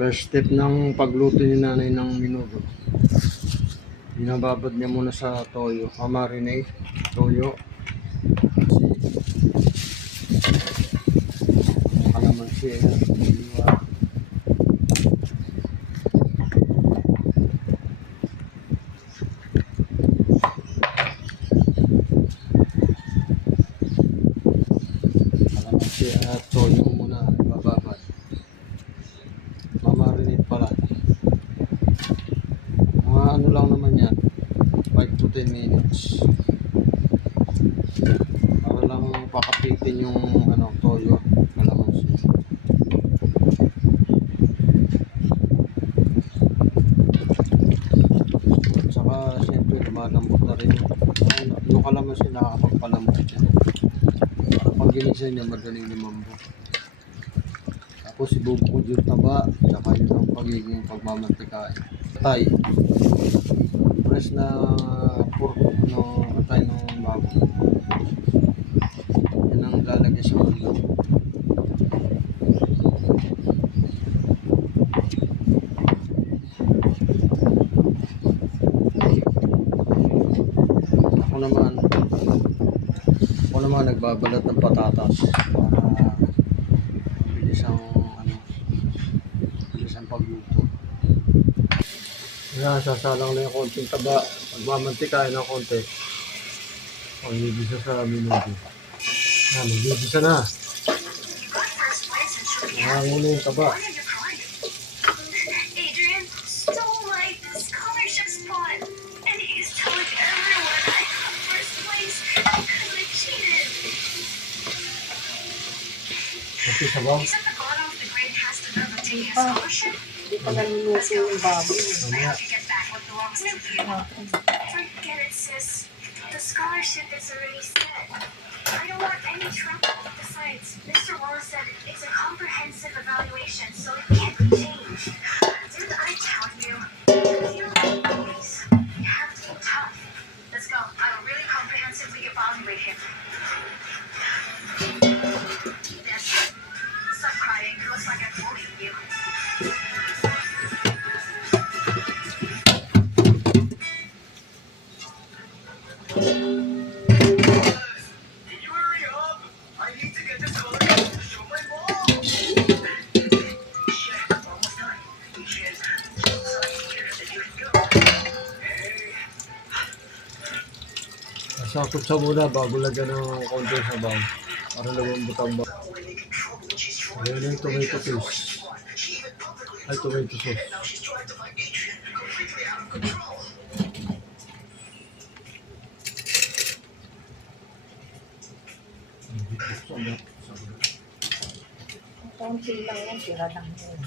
First step ng pagluto ni nanay ng menudo. Binababad niya muna sa toyo. Marinate, toyo, kalamansi, liwa. Kalamansi at toyo muna bababad. Mamarinate pala. Ano lang naman yan, 5 to 10 minutes. Para lang pakapitin yung toyo, kalamansi. At saka siyempre lumalambot na rin yung kalamansi, nakakapagpalambot yan. Para pag ginisa niya madaling lumambot. Tapos ibubukod yung taba, saka yun ang pagiging pagmamantikain. Tay, fresh na pork, atay ng baboy. Yan ang lalagay sa ulo. Ako naman nagbabalat ng patatas para bilis ang pagluto. Kaya sasalang na yung konting taba, magmamantikain ng konti. Pag-ibisa sa menudo. Mag-ibisa na. Nanganguna yung taba. Adrian stole my scholarship spot, and he's telling everyone I got first place because I cheated. Okay, sabaw. He's at the bottom of the grade has to know the taking a scholarship. Di pa naluluto yung baboy. I have to get back what belongs to me. Forget it, sis. The scholarship is already set. I don't want any trouble. Besides, Mr. Wallace said it's a comprehensive evaluation, so it can't be changed. Didn't I tell you? You have to be tough. Let's go. I will really comprehensively evaluate him. Yes. Stop crying. It looks like I'm bullying you. Sakot sa muna bago lagyan ng konti sabaw para lumambot ang bago. Ayan yung tomato paste. Ay, tomato sauce. Konti lang yan, tira lang yun.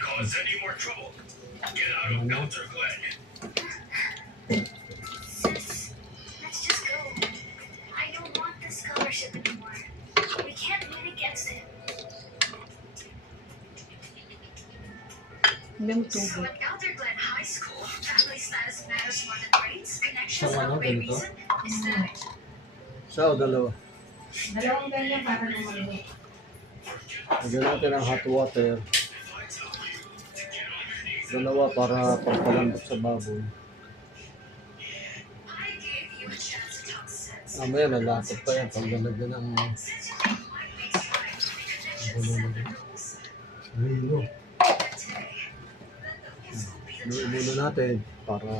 Cause any more trouble, get out of Elder Glen. Sis, let's just go. I don't want this scholarship anymore. We can't win against it. Hindi mo So tubig. at Elder Glen High School, family status matters more than grades, connections, So, or way ganito? reason is that. Sa dalawa. Dalawang ganyan para naman. Lagyan natin ang hot water. Dalawa para pagpalambot sa baboy. I gave you a chance to talk sense. Mamaya nalapot pa yan pag nalagyan ng Since you have my baseline, connections set the rules. rino. But today, this will be the Luin time. muna natin para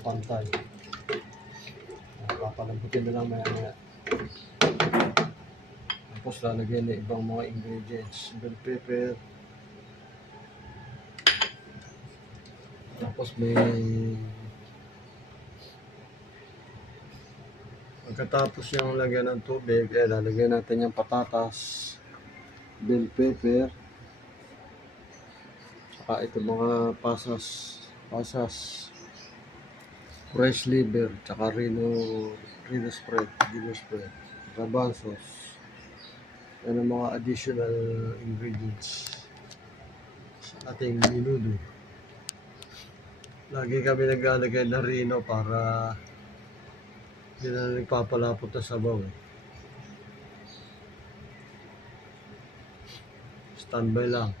pantay. Papalambutin na lang maya. Tapos lalagyan na ibang mga ingredients. Bell pepper. Tapos may pagkatapos yung lagyan ng tubig, lalagyan natin yung patatas, bell pepper, saka ito mga pasas, fresh liver, saka rino spread, rabansos. Yan ang mga additional ingredients sa ating menudo. Lagi kami naglalagay ng rino para Hindi na nagpapalapot na sabaw. Standby lang.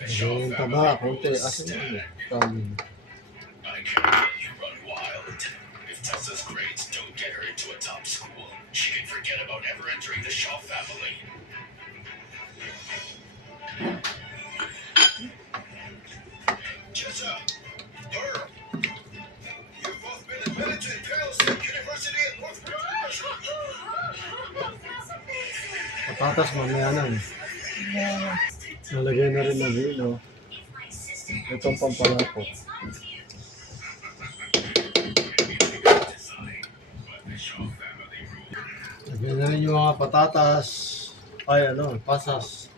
Lagyan yung taba, konti. Asan yun? Kanin. I can you run wild. If Tessa's grades don't get her into a top school, she can forget about ever entering the Shaw family. Tessa! Her! You've both been admitted to Imperial State University in North Virginia. Patatas mamaya na. Nalagay na rin na vino. Itong pampalapot. Lagyan na rin yung mga patatas. Ay pasas.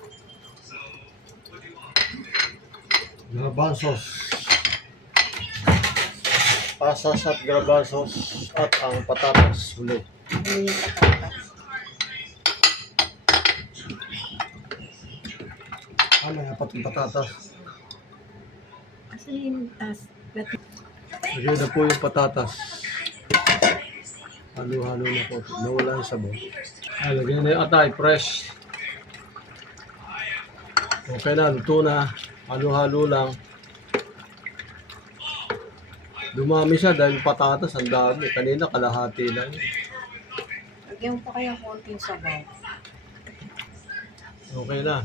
Garbanzos. Pasas at garbanzos at ang patatas ulit. Hindi yung patatas. May apat yung patatas. Kasi yung Lagyan na po yung patatas. Halo-halo na po. Nawala yung sabaw. Lagyan na yung atay, fresh. Okay na, luto na. Halo-halo lang. Dumami siya dahil yung patatas, ang dami. Kanina, kalahati lang. lagyan pa kaya konting sabaw. Okay na.